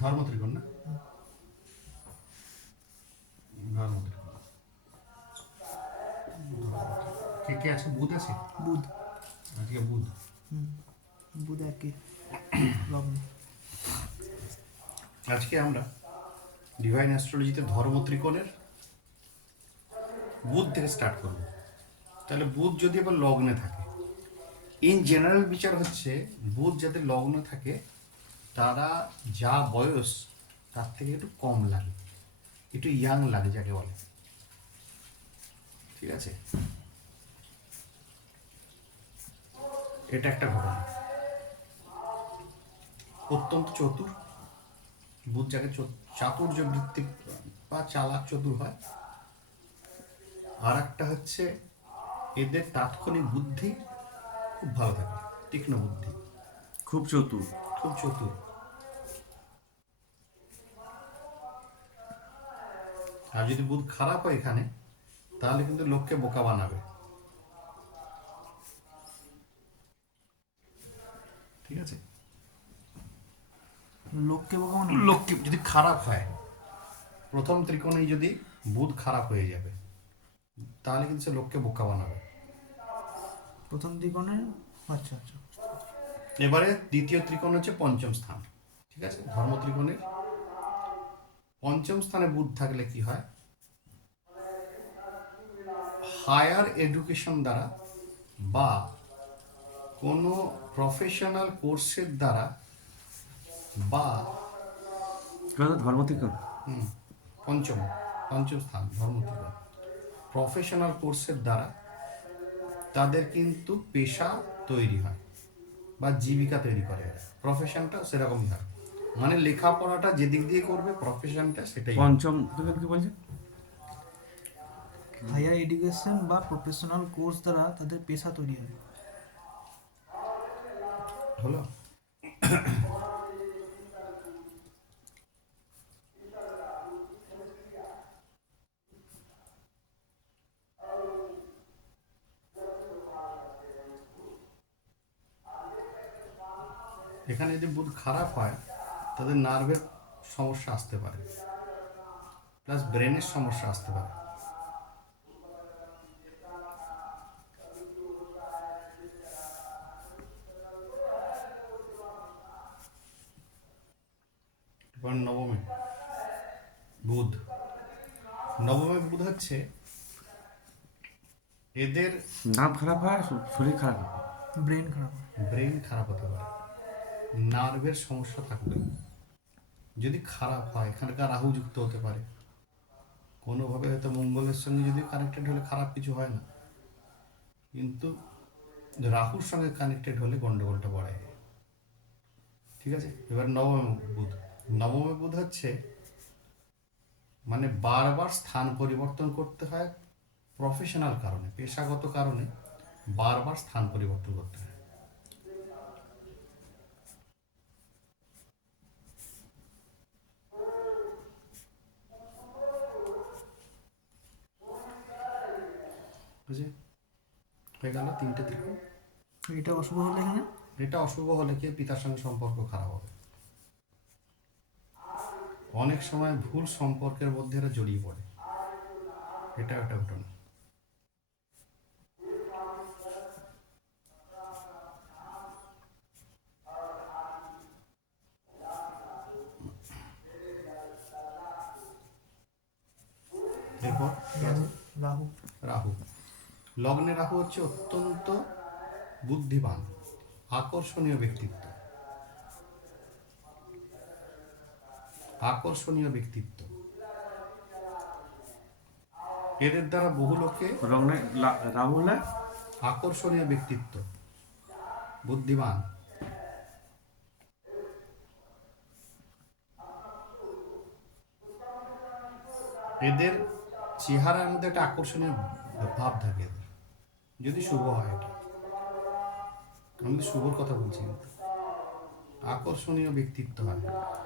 ধর্ম ত্রিকোণ না, ধর্ম ত্রিকোণ। কে কে আছে? বুধ আছে, বুধ। আজকে বুধ। বুধ একই লগ্ন। আজকে আমরা ডিভাইন অ্যাস্ট্রোলজিতে ধর্ম ত্রিকোণের বুধ থেকে স্টার্ট করব। তাহলে বুধ যদি আবার লগ্নে থাকে, ইন জেনারেল বিচার হচ্ছে বুধ যাদের লগ্নে থাকে তারা যা বয়স তার থেকে একটু কম লাগে, একটু ইয়াং লাগে যাকে বলে। ঠিক আছে, এটা একটা ঘটনা। অত্যন্ত চতুর বুধ, যাকে চাতুর্য বৃত্তিক বা চালাক চতুর হয়। আর একটা হচ্ছে এদের তাৎক্ষণিক বুদ্ধি খুব ভালো থাকে, তীক্ষ্ণ বুদ্ধি, খুব চতুর। খুব চতুর। আর যদি বুধ খারাপ হয় এখানে, তাহলে কিন্তু লোককে বোকা বানাবে। ঠিক আছে, লোককে বোকা লোককে যদি খারাপ হয়, প্রথম ত্রিকোণেই যদি বুধ খারাপ হয়ে যাবে, তাহলে কিন্তু সে লোককে বোকা বানাবে। প্রথম দিকনে। আচ্ছা আচ্ছা। এবারে দ্বিতীয় ত্রিকোণ হচ্ছে পঞ্চম স্থান। ঠিক আছে, ধর্ম ত্রিকোণের পঞ্চম স্থানে বুধ থাকলে কি হয়, হায়ার এডুকেশন দ্বারা বা কোনো প্রফেশনাল কোর্সের দ্বারা বা ধর্ম থেকে পঞ্চম পঞ্চম স্থান ধর্ম ত্রিকোণ, প্রফেশনাল কোর্সের দ্বারা তাদের কিন্তু পেশা তৈরি হয় বা জীবিকা তৈরি করে। প্রফেশনটা সেরকমই হয়, মানে লেখাপড়াটা যেদিক দিয়ে করবে প্রফেশনটা সেটাই হবে। পঞ্চম থেকে কি বলছে? হায়ার এডুকেশন বা প্রফেশনাল কোর্স দ্বারা তাদের পেশা তৈরি হয়। হলো। এখানে যদি বুধ খারাপ হয় তাদের নার্ভের সমস্যা আসতে পারে, প্লাস ব্রেনের সমস্যা আসতে পারে। এবার নবমে বুধ, নবমে বুধ হচ্ছে এদের নাম খারাপ হয়, শরীর খারাপ হয়। ব্রেন খারাপ হয়। ব্রেন খারাপ হতে পারে, নার্ভের সমস্যা থাকবে যদি খারাপ হয়। এখানকার রাহু যুক্ত হতে পারে কোনোভাবে, হয়তো মঙ্গলের সঙ্গে যদি কানেক্টেড হলে খারাপ কিছু হয় না, কিন্তু রাহুর সঙ্গে কানেক্টেড হলে গন্ডগোলটা বাড়ে। ঠিক আছে, এবার নবমে বুধ, নবমে বুধ হচ্ছে মানে বারবার স্থান পরিবর্তন করতে হয়, প্রফেশনাল কারণে, পেশাগত কারণে বারবার স্থান পরিবর্তন করতে হয়। বুঝে হয়ে গেল তিনটে ত্রিকোণ। এটা অশুভ হলে এখানে এটা অশুভ হলে কি পিতার সঙ্গে সম্পর্ক খারাপ হবে, অনেক সময় ভুল সম্পর্কের মধ্যে এরা জড়িয়ে পড়ে। এটা একটা ঘটনা। এরপর রাহু। রাহু, লগ্নে রাহু হচ্ছে অত্যন্ত বুদ্ধিমান, আকর্ষণীয় ব্যক্তিত্ব, আকর্ষণীয় ব্যক্তিত্ব। এদের দ্বারা বহু লোকে লগ্নে রাহু হলে আকর্ষণীয় ব্যক্তিত্ব, বুদ্ধিমান। এদের চেহারার মধ্যে একটা আকর্ষণীয় ভাব থাকে এদের, যদি শুভ হয়। এটা আমি শুভর কথা বলছি, কিন্তু আকর্ষণীয় ব্যক্তিত্ব হয়,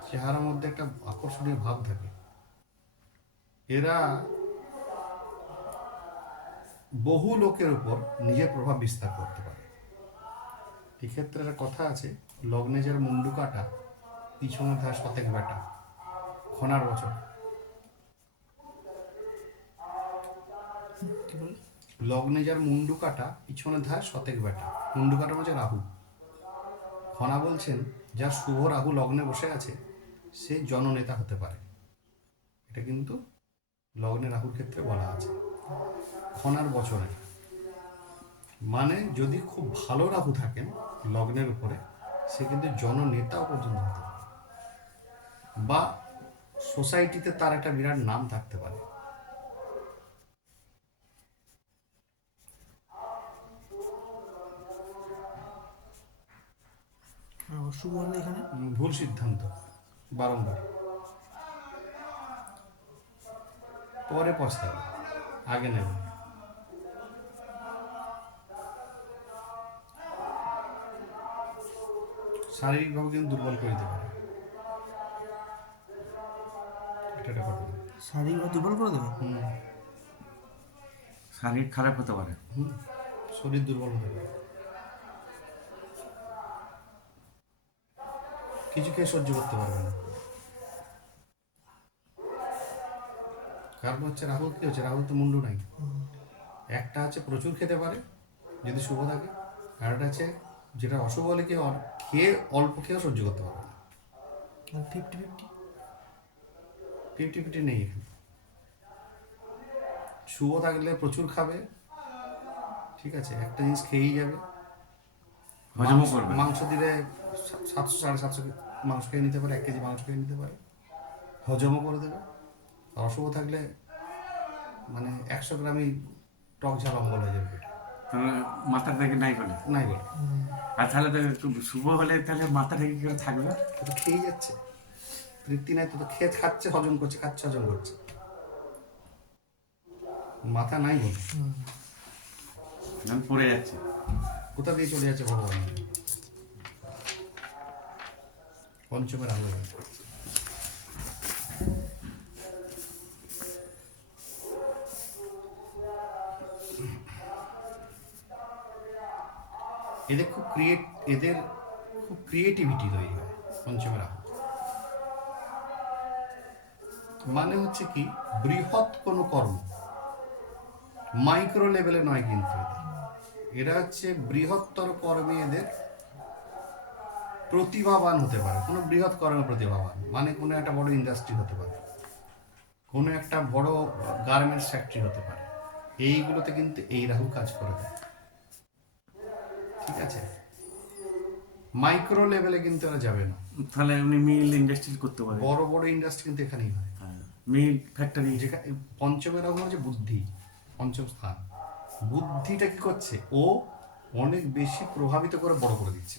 চেহারার মধ্যে একটা আকর্ষণীয় ভাব থাকে। এরা বহু লোকের উপর নিজের প্রভাব বিস্তার করতে পারে। এক্ষেত্রে একটা কথা আছে, লগ্নে যার মুন্ডু কাটা পিছনে ধার শতেক বেটা, খনার বছর। কি বলে? লগ্নে যার মুন্ডু কাটা, পিছনে ধার শতেক বেটা। মুন্ডু কাটা হচ্ছে রাহু। খনা বলছেন যার শুভ রাহু লগ্নে বসে আছে সে জননেতা হতে পারে। এটা কিন্তু লগ্নে রাহুর ক্ষেত্রে বলা আছে। খনার বছরে মানে যদি খুব ভালো রাহু থাকেন লগ্নের উপরে, সে কিন্তু জননেতাও পর্যন্ত হতে পারে, বা সোসাইটিতে তার একটা বিরাট নাম থাকতে পারে। অশুভ হলে এখানে ভুল সিদ্ধান্ত বারংবার, পরে পস্তাবে, আগে নেবে। শারীরিকভাবে কিন্তু দুর্বল করে দিতে পারে, এটা একটা ঘটনা। শারীরিকভাবে দুর্বল করে দেবে। হুম শারীর খারাপ হতে পারে। হুম, শরীর দুর্বল হতে পারে, কিছু খেয়ে সহ্য করতে পারবে না। কারণ হচ্ছে রাহু কি হচ্ছে, রাহু তো মুন্ডু নাই। একটা আছে প্রচুর খেতে পারে যদি শুভ থাকে, আর একটা আছে যেটা অশুভ হলে কি খেয়ে অল্প খেয়েও সহ্য করতে পারবে না। আর 50-50 ফিফটি ফিফটি নেই এখানে। শুভ থাকলে প্রচুর খাবে, ঠিক আছে, একটা জিনিস খেয়েই যাবে, হজমও করবে। মাংস দিলে 700 সাড়ে 700 মাংস খেয়ে নিতে পারে, 1 কেজি মাংস খেয়ে নিতে পারে, হজমও করে দেবে। আর অশুভ থাকলে মানে 100 গ্রামই টক ঝাল অম্বল হয়ে যাবে পেটে। তাহলে মাথা থেকে নাই বলে। নাই বলে, আর তাহলে তো একটু শুভ হলে তাহলে মাথা থেকে কি করে থাকবে? তো তো খেয়েই যাচ্ছে, তৃপ্তি নাই, তো তো খেয়ে খাচ্ছে, হজম করছে, খাচ্ছে হজম করছে, মাথা নাই বলে আমি পড়ে যাচ্ছি। কোথা দিয়ে চলে যাচ্ছে ভগবান। পঞ্চমের আলো আছে। এদের খুব ক্রিয়েটিভিটি তৈরি হয় পঞ্চমের আলো। মানে হচ্ছে কি, বৃহৎ কোনো কর্ম, মাইক্রো লেভেলে নয় কিন্তু এরা হচ্ছে বৃহত্তর কর্মে এদের প্রতিভাবান হতে পারে। কোনো বৃহৎ কর্মে প্রতিভাবান মানে কোনো একটা বড় ইন্ডাস্ট্রি হতে পারে, কোনো একটা বড় গার্মেন্টস ফ্যাক্টরি হতে পারে। এইগুলোতে কিন্তু এই রাহু কাজ করে দেয়, ঠিক আছে। মাইক্রো লেভেলে কিন্তু এরা যাবে না। তাহলে উনি মিল ইন্ডাস্ট্রি করতে পারে। বড় বড় ইন্ডাস্ট্রি কিন্তু এখানেই হয়। Mill factory. যেখানে পঞ্চমের রাহু হচ্ছে বুদ্ধি, পঞ্চম স্থান। বুদ্ধিটা কি করছে, ও অনেক বেশি প্রভাবিত করে বড় করে দিচ্ছে।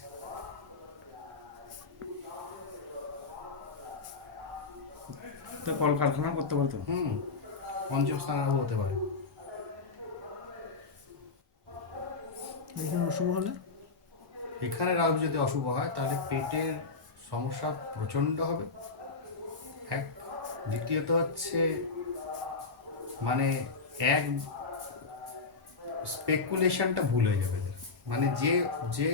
তো কলকারখানা করতে পারতো। পঞ্চম স্থান রাহু হতে পারে। এখানে অশুভ হলে এখানে রাহু যদি অশুভ হয় তাহলে পেটের সমস্যা প্রচণ্ড হবে এক। দ্বিতীয়ত হচ্ছে মানে এক স্পেকুলেশনটা ভুল হয়ে যাবে এদের। মানে যে যে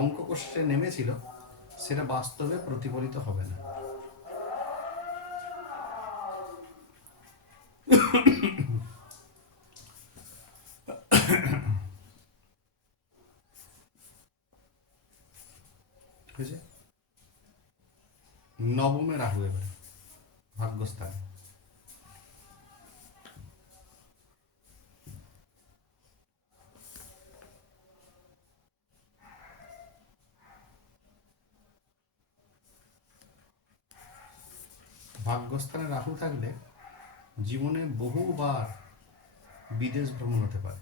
অঙ্ক কোষে নেমেছিল সেটা বাস্তবে প্রতিফলিত হবে না। ঠিক আছে, নবমে রাহু এবারে ভাগ্যস্থানে। ভাগ্যস্থানে রাহু থাকলে জীবনে বহুবার বিদেশ ভ্রমণ হতে পারে।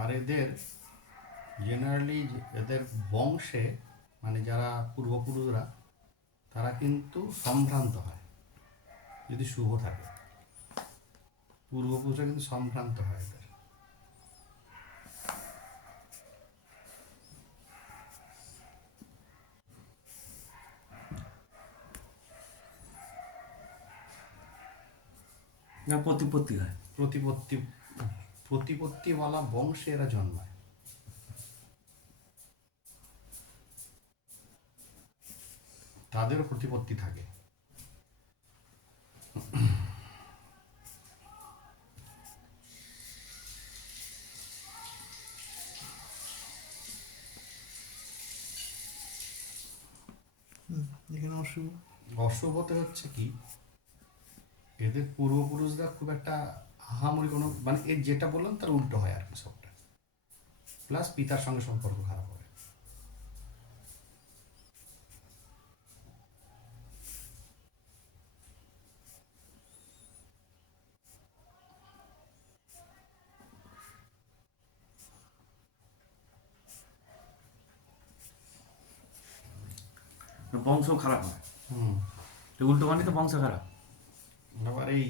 আর এদের জেনারেলি এদের বংশে মানে যারা পূর্বপুরুষরা তারা কিন্তু সম্ভ্রান্ত হয় যদি শুভ থাকে। পূর্বপুরুষরা কিন্তু সম্ভ্রান্ত হয় এদের। না প্রতিপত্তি হয়। প্রতিপত্তিওয়ালা বংশে এরা জন্মায়। তাদেরও প্রতিপত্তি থাকে। এখানে অশুভ। অশুভতে হচ্ছে কি, এদের পূর্বপুরুষরা খুব একটা আহামরি কোনো, মানে এর যেটা বললাম তার উল্টো হয় আর কি সবটা। প্লাস পিতার সঙ্গে সম্পর্ক খারাপ হবে। বংশ খারাপ হয়। হুম। তো উল্টো মানে তো বংশ খারাপ। আবার এই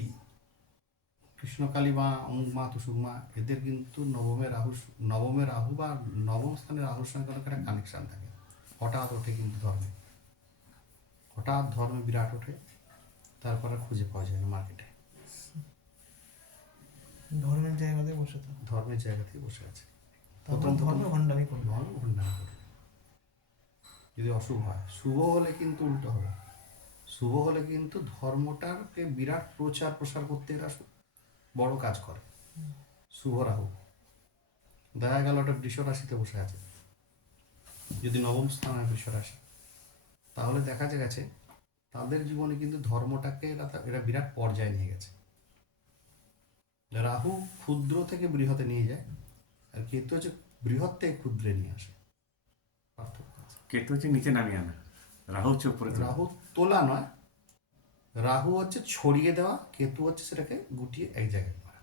কৃষ্ণকালী মা, অমুক মা, তুসুক মা, এদের কিন্তু নবমে রাহু বা নবম স্থানে রাহুর সঙ্গে কোনো একটা কানেকশান থাকে। হঠাৎ ওঠে কিন্তু ধর্মে বিরাট ওঠে, তারপরে খুঁজে পাওয়া যায় না মার্কেটে। ধর্মের জায়গাতে বসে তো ধর্মের জায়গাতেই বসে আছে। প্রথম ধর্মে ভণ্ডামি করবে। ধর্ম ভণ্ডামি করবে যদি অশুভ হয়। শুভ হলে কিন্তু উল্টো হবে। শুভ হলে কিন্তু ধর্মটাকে বিরাট প্রচার প্রসার করতে এরা বড় কাজ করে। শুভ রাহু দেখা গেল ওটা বৃষ রাশিতে বসে আছে, যদি নবম স্থানে বৃষ রাশি, তাহলে দেখা গেছে তাদের জীবনে কিন্তু ধর্মটাকে এরা বিরাট পর্যায়ে নিয়ে গেছে। রাহু ক্ষুদ্র থেকে বৃহতে নিয়ে যায়, আর কেতু হচ্ছে বৃহৎ থেকে ক্ষুদ্রে নিয়ে আসে। পার্থক্য আছে। কেতু হচ্ছে নিচে নামিয়ে আনা, রাহু হচ্ছে উপরে তোলা। রাহু তোলা নয়, রাহু হচ্ছে ছড়িয়ে দেওয়া, কেতু হচ্ছে সেটাকে গুটিয়ে এক জায়গায় করা।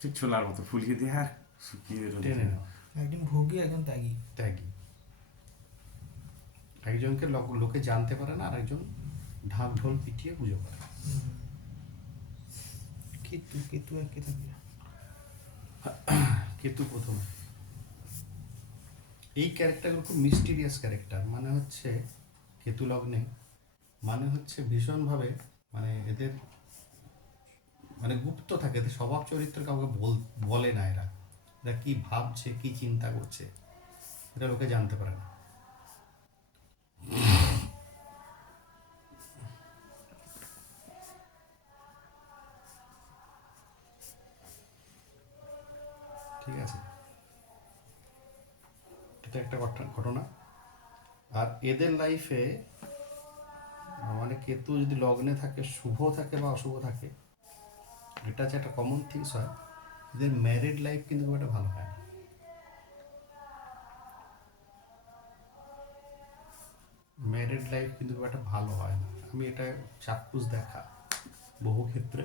ঠিক ছোলার মতো ফুলিয়ে দিয়ে আর শুকিয়ে টেনে নেওয়া। একজন ভোগী, একজন ত্যাগী। ত্যাগী। একজনকে লোকে জানতে পারে না, আর একজন ঢাক ঢোল পিটিয়ে পুজো করে। কেতু আর কে থাকবে? কেতু প্রথমে। এই ক্যারেক্টারগুলো খুব মিস্টিরিয়াস ক্যারেক্টার। মানে হচ্ছে কেতু লগ্নে, মানে হচ্ছে ভীষণভাবে, মানে এদের মানে গুপ্ত থাকে, এদের স্বভাব চরিত্র কাউকে বলে না। এরা কি ভাবছে, কি চিন্তা করছে, এটা লোকে জানতে পারে না। ঠিক আছে, এটা একটা ঘটনা। আর এদের লাইফে মানে কেতু যদি লগ্নে থাকে, শুভ থাকে বা অশুভ থাকে, এটা হচ্ছে একটা কমন থিংস হয়, এদের ম্যারিড লাইফ কিন্তু খুব একটা ভালো হয় না। ম্যারিড লাইফ কিন্তু খুব একটা ভালো হয় না। আমি এটা চাক্ষুষ দেখা বহু ক্ষেত্রে।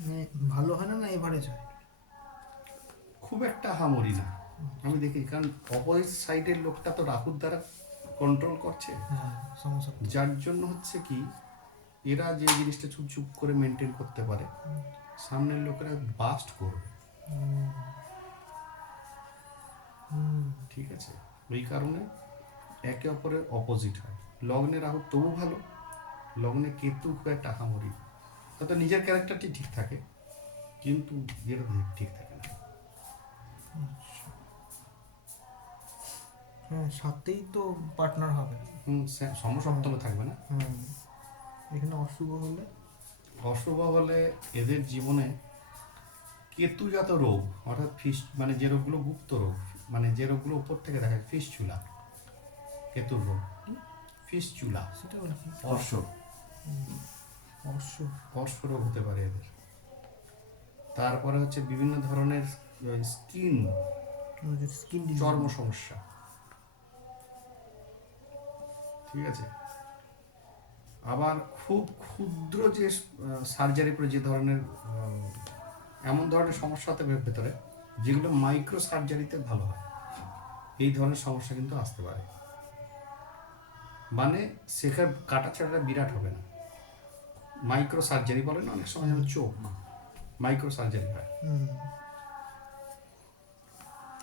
মানে ভালো হয় না, না এভারেজ হয়? খুব একটা হামরি না আমি দেখি, কারণ অপোজিট সাইডের লোকটা তো রাহুর দ্বারা কন্ট্রোল করছে। হ্যাঁ, সমস্যা তো। যার জন্য হচ্ছে কি, এরা যে জিনিসটা চুপ চুপ করে মেনটেন করতে পারে, সামনের লোকেরা বাস্ট করবে। ঠিক আছে, ওই কারণে একে অপরের অপোজিট হয়। লগ্নে রাহু তবু ভালো, লগ্নে কেতু খুব একটা হামরি, হয়তো নিজের ক্যারেক্টারটি ঠিক থাকে কিন্তু এর ঠিক থাকে না। হ্যাঁ, সাথেই তো পার্টনার হবে। সমসপ্তমে থাকবে না। এখানে অশুভ হলে? অশুভ হলে এদের জীবনে কেতুজাত রোগ, অর্থাৎ মানে যে রোগগুলো গুপ্ত রোগ, মানে যে রোগগুলো উপর থেকে দেখা যায়, ফিস্চুলা, কেতুর রোগ, ফিস্চুলা, সেটা বলে কি? অর্শ, অর্শ রোগ হতে পারে এদের। তারপরে হচ্ছে বিভিন্ন ধরনের স্কিন চর্ম সমস্যা। ঠিক আছে, আবার খুব ক্ষুদ্র যে সার্জারি করে যে ধরনের এমন ধরনের সমস্যা হতে পারে ভেতরে, যেগুলো মাইক্রো সার্জারিতে ভালো হয়, এই ধরনের সমস্যা কিন্তু আসতে পারে। মানে সেখানে কাটা ছাড়াটা বিরাট হবে না, মাইক্রো সার্জারি বলে না অনেক সময়, যেমন চোখ মাইক্রো সার্জারি হয়।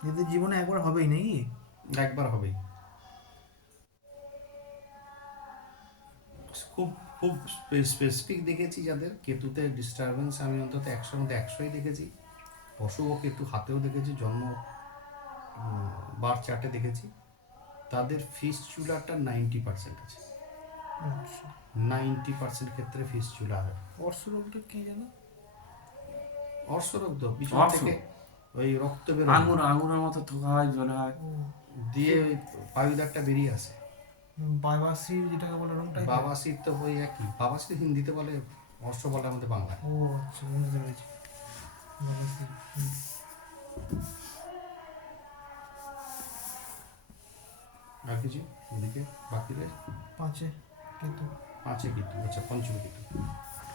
এদের জীবনে একবার হবেই নাকি? একবার হবেই। খুব খুব স্পেসিফিক দেখেছি যাদের কেতুতে ডিস্টারবেন্স, আমি অন্তত 100-র মধ্যে 100ই দেখেছি। অশুভ কেতু হাতেও দেখেছি, জন্ম বার চার্টে দেখেছি। তাদের ফিস্চুলাটা 90% আছে, আচ্ছা 90% ক্ষেত্রে ফিস্চুলা হয়। অর্শরোগটা কি জানো? অর্শরোগ তো পিছন অর্শ? থেকে ওই রক্ত বেরোয়, আঙুরের মতো থোকা হয়, জল হয়। ও দিয়ে ওই পায়ুদারটা বেরিয়ে আসে। বাবাসির যেটাকে বলে ওরকমটাই। বাবাসির তো ওই একই, বাবাসির হিন্দিতে বলে, অর্শ বলে আমাদের বাংলায়। ও আচ্ছা বুঝতে পেরেছি। বাবাসির আর কিছু ওদিকে বাকিদের 5-এ কেতু। 5-এ কেতু, আচ্ছা পঞ্চমী কেতু।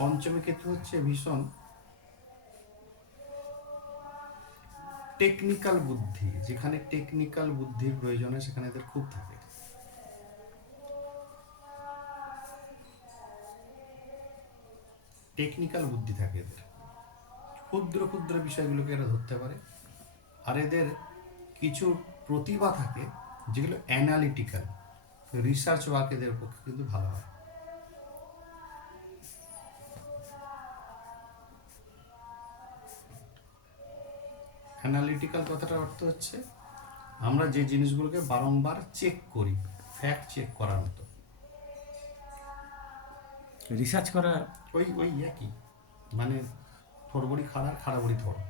পঞ্চমী কেতু হচ্ছে ভীষণ টেকনিক্যাল বুদ্ধি, যেখানে টেকনিক্যাল বুদ্ধির প্রয়োজন হয় সেখানে এদের খুব থাকে। টেকনিক্যাল বুদ্ধি থাকে এদের, ক্ষুদ্র ক্ষুদ্র বিষয়গুলোকে এরা ধরতে পারে। আর এদের কিছু প্রতিভা থাকে যেগুলো অ্যানালিটিক্যাল, রিসার্চ ওয়ার্ক এদের পক্ষে কিন্তু ভালো হয়। অ্যানালিটিক্যাল কথাটার অর্থ হচ্ছে আমরা যে জিনিসগুলোকে বারংবার চেক করি, ফ্যাক্ট চেক করার মতো। রিসার্চ করা। ওই ওই একই, মানে থোড়বড়ি খাড়া, খাড়াবড়ি থোড়।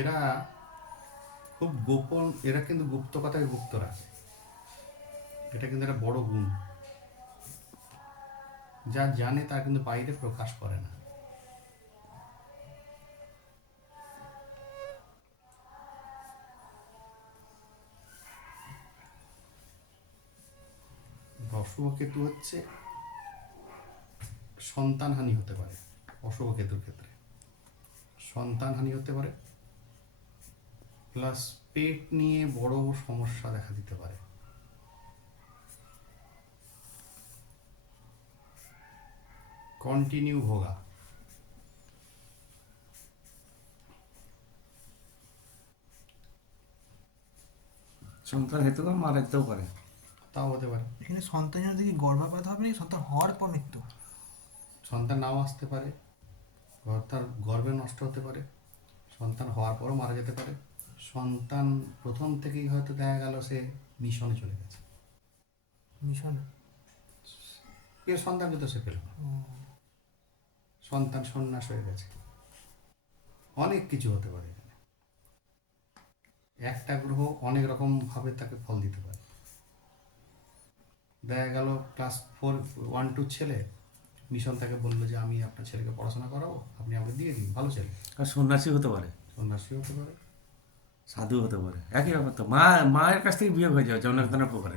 এরা খুব গোপন, এরা কিন্তু গুপ্ত কথায় গুপ্ত রাখে, এটা কিন্তু একটা বড় গুণ। যা জানে তা কিন্তু বাইরে প্রকাশ করে না। অশুভ কেতু হচ্ছে সন্তানহানি হতে পারে, অশুভ কেতুর ক্ষেত্রে সন্তানহানি হতে পারে, প্লাস পেট নিয়ে বড় সমস্যা দেখা দিতে পারে। কন্টিনিউ ভোগা। সন্তান হেতু মারা যেতেও পারে। তাও হতে পারে। এখানে সন্তানের দিকে গর্ভপাত হবে নাকি সন্তান হওয়ার পর মৃত্যু? সন্তান নাও আসতে পারে, তার গর্ভে নষ্ট হতে পারে, সন্তান হওয়ার পরও মারা যেতে পারে, সন্তান প্রথম থেকেই হয়তো দেখা গেল সে মিশনে চলে গেছে, মিশন। এর সন্তানকে তো সে পেল না, সন্তান সন্ন্যাস হয়ে গেছে, অনেক কিছু হতে পারে এখানে। একটা গ্রহ অনেক রকম ভাবে তাকে ফল দিতে পারে। দেখা গেল ক্লাস 4 1 2 ছেলে, মিশন তাকে বললো যে আমি আপনার ছেলেকে পড়াশোনা করাবো, আপনি আমাকে দিয়ে দিন, ভালো ছেলে, আর সন্ন্যাসী হতে পারে, সন্ন্যাসী হতে পারে। সাধু হতে পারে, একই ব্যাপার তো। মায়ের কাছ থেকে বিয়োগ হয়ে যাবে জন্মদানের প্রকারে।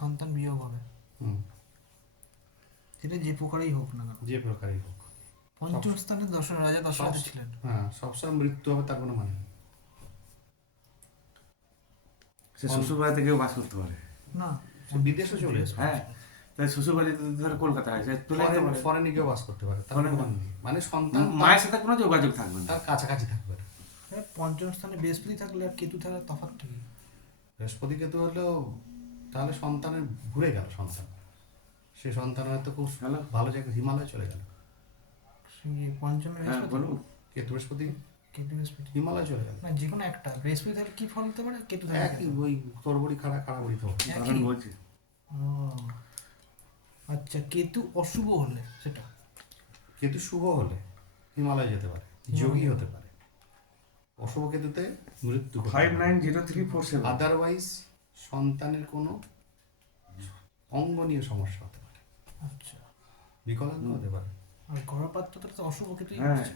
সন্তান বিয়োগ হবে, হুম, সেটা যে প্রকারেই হোক না কেন। যে প্রকারই হোক। পঞ্চম স্থানে রাজা দশরথ ছিলেন। হ্যাঁ, সবসময় মৃত্যু হবে তার কোনো মানে নেই। সে শ্বশুরবাড়িতে কেউ বাস করতে পারে। না, সে বিদেশে চলে যাবে, হ্যাঁ, তাই শ্বশুরবাড়িতে ধরো কলকাতায় সে চলে যেতে পারে। ফরেনে গিয়ে বাস করতে পারে, তার কোনো মানে নেই। মানে সন্তান মায়ের সাথে কোনো যোগাযোগ থাকবে না। তার কাছাকাছি থাকবে না। পঞ্চম স্থানে বৃহস্পতি থাকলে আর কেতু থাকার তফাৎ কি? বৃহস্পতি কেতু হলেও তাহলে সন্তানের ঘুরে গেল সন্তান, সে সন্তান হয়তো খুব হ্যালো? ভালো জায়গায় হিমালয় চলে গেল। পঞ্চমে হ্যাঁ বৃহস্পতি, বলুন। কেতু বৃহস্পতি কেতু বৃহস্পতি। হিমালয় চলে গেল। না, যে কোনো একটা। বৃহস্পতি থাকলে কি ফল হতে পারে, কেতু থাকলে একই, ওই তোরবড়ি খাড়া, খাড়াবড়ি তো। তখন বলছি ও আচ্ছা, কেতু অশুভ হলে সেটা। কেতু শুভ হলে হিমালয় যেতে পারে, যোগী হতে পারে। অশুভ কেতুতে মৃত্যু, 590347। আদারওয়াইজ সন্তানের কোনো অঙ্গ নিয়ে সমস্যা হতে পারে, আচ্ছা, বিকলাঙ্গ হতে পারে। আর গর্ভপাত তো অশুভ কেতুই হ্যাঁ, হচ্ছে।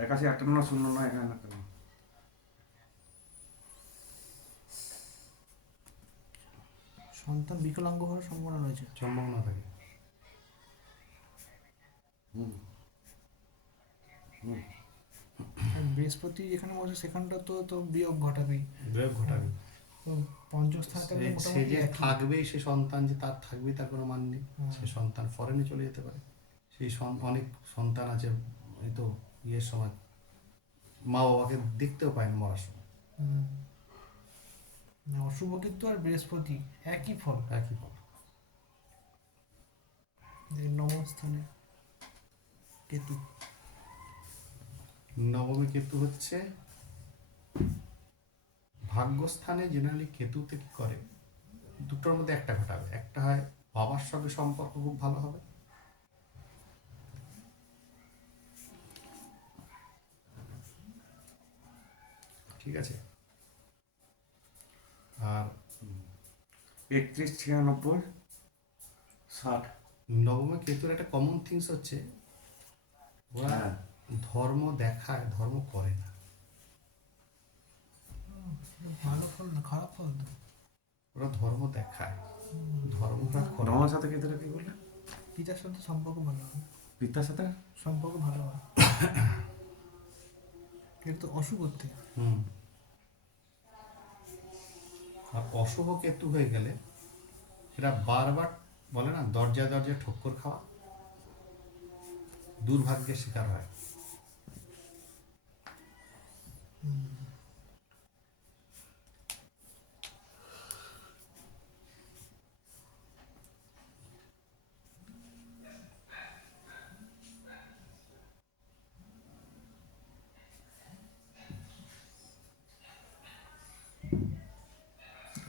815809 এখানে না কেন? সন্তান বিকলাঙ্গ হওয়ার সম্ভাবনা রয়েছে। সম্ভাবনা থাকে। আর বৃহস্পতি যেখানে বসে সেখানটা তো তো বিয়োগ ঘটাবেই। বিয়োগ ঘটাবে। তো পঞ্চম স্থানে থাকলে সে মোটামুটি যে একই। থাকবেই, সে সন্তান যে তার থাকবেই তার কোনো মান নেই। সে সন্তান ফরেনে চলে যেতে পারে। সেই অনেক সন্তান আছে, এই তো ইয়ের সময় মা বাবাকে দেখতেও পায় না মরার সময়। হুম। অশুভ কিন্তু আর বৃহস্পতি একই ফল। একই ফল। এই নবম স্থানে কেতু। নবমী কেতু হচ্ছে ভাগ্যস্থানে। জেনারেলি কেতুতে কি করে, দুটোর মধ্যে একটা ঘটাবে। একটা হয় বাবার সঙ্গে সম্পর্ক খুব ভালো হবে, ঠিক আছে, আর 31, 96, 60। নবমে কেতুর একটা কমন থিংস হচ্ছে ওরা হ্যাঁ। ধর্ম দেখায়, ধর্ম করে না। ভালো ফল না খারাপ ফল তো। ওরা ধর্ম দেখায়, ধর্মটা করে না। নবমের সাথে কেতুটা কি বললে? পিতার সাথে সম্পর্ক ভালো হয়, পিতার সাথে? সম্পর্ক ভালো হয়। এটা তো অশুভ থেকে। হুম। আর অশুভ কেতু হয়ে গেলে এরা বারবার বলে না, দরজায় দরজায় ঠক্কর খাওয়া, দুর্ভাগ্যের শিকার হয়।